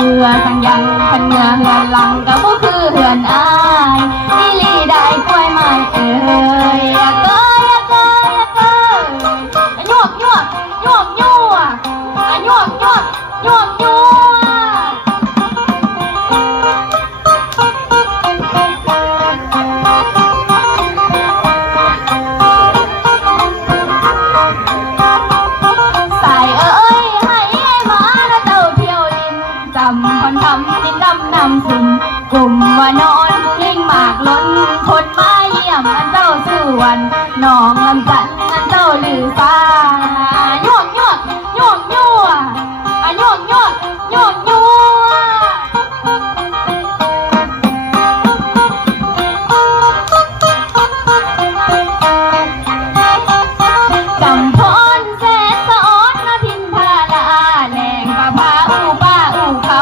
อสังยังพันเมื่อเหือนหลังก็บ่คือเหือนอายนี่ลีได้กล้วยไม้เอ้ยอยากเอ้ยอยากเอ้ยอยากเอ้ยยวกยวกยวกยวกยวกยวกยวกยวกกลุ่มว่านอนกุ้งลิงหมากล้นคนมาเยี่ยมอันเจ้าสื่อวันน้องลำจันอันเจ้าลือฟ้าโยกโยกโยกโยกโยกโยกโยกโยกจำพรแสนสะอ้อนนาทินพาลาแหลงปะพาอูป้าอูเขา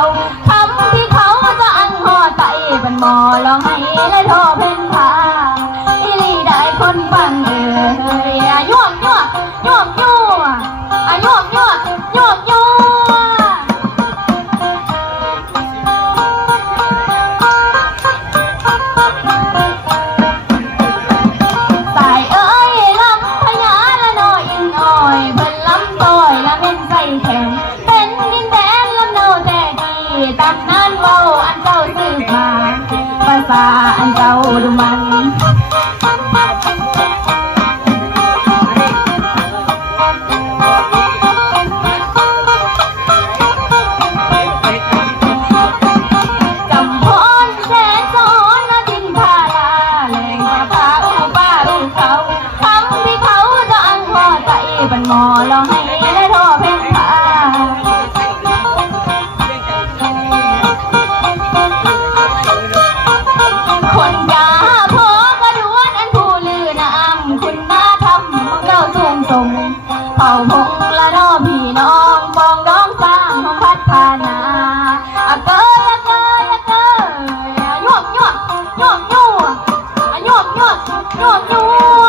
บันมอลองให้และทอเพนพาอีลีได้คนฟังเอ่ยยวกยวกยวกยวกยวกยวกยวกยวสายเอ้ยลำพญาละน้อยอินอ้อยเพิ่นลำต้อยละเป็นใส่แขนเป็นดินแดนลำเนาแต่ดีตำนานเว้าอันเจ้าสืบมาภาษาอันเจ้าดูมันจำพรแสนสอนนาทินพาลาแหลงปะพาอูป้าอูเขาคำที่เขาจะอันพอใจบันมอลองให้และทอเพนพาคนกาพอกระดวนอันผู้ลือน้ำคุณน่าทำของเราสูงส่งเป่าพงละน้อพี่น้องปองน้องสร้างของพัฒนาเกยเกยเกยยวกยวกยวกยวกยวกยวกยวกยว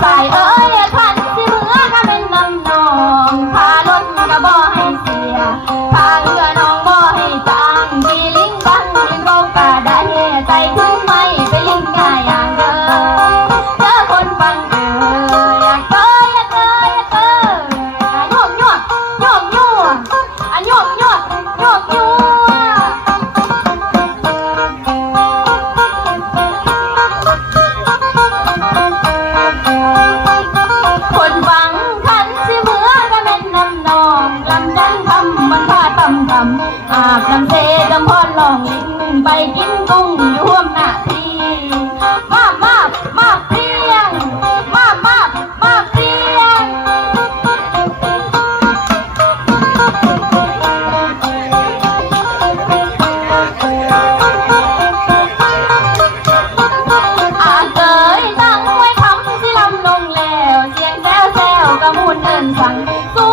ใส่เอ้ยขันสิเมื่อก็เป็นน้ำนองพารถก็บ่ให้เสียพาเรือน้องบ่ให้จางกี่ลิงบังลิงก็กะได้ใจถึงไม่ไปลิงง่ายอย่างเดิมเจอคนฟังเอ่ยเกยเกยเกยยวกยวกยวกยวกยวกยวกยวกยวคนฟังขันสิเมื่อก็เป็นน้ำนองลำดันทำมันพาต่ำต่ำอาบน้ำเสจำพรลองลิงไปกินกุ้งอยู่ร่วมหน้าทีมาเปรี้ยงมาเปรี้ยงเกยตั้งไว้คำสิลำลงแล้วเสียงแซวกระมูลเดินสั่งสู้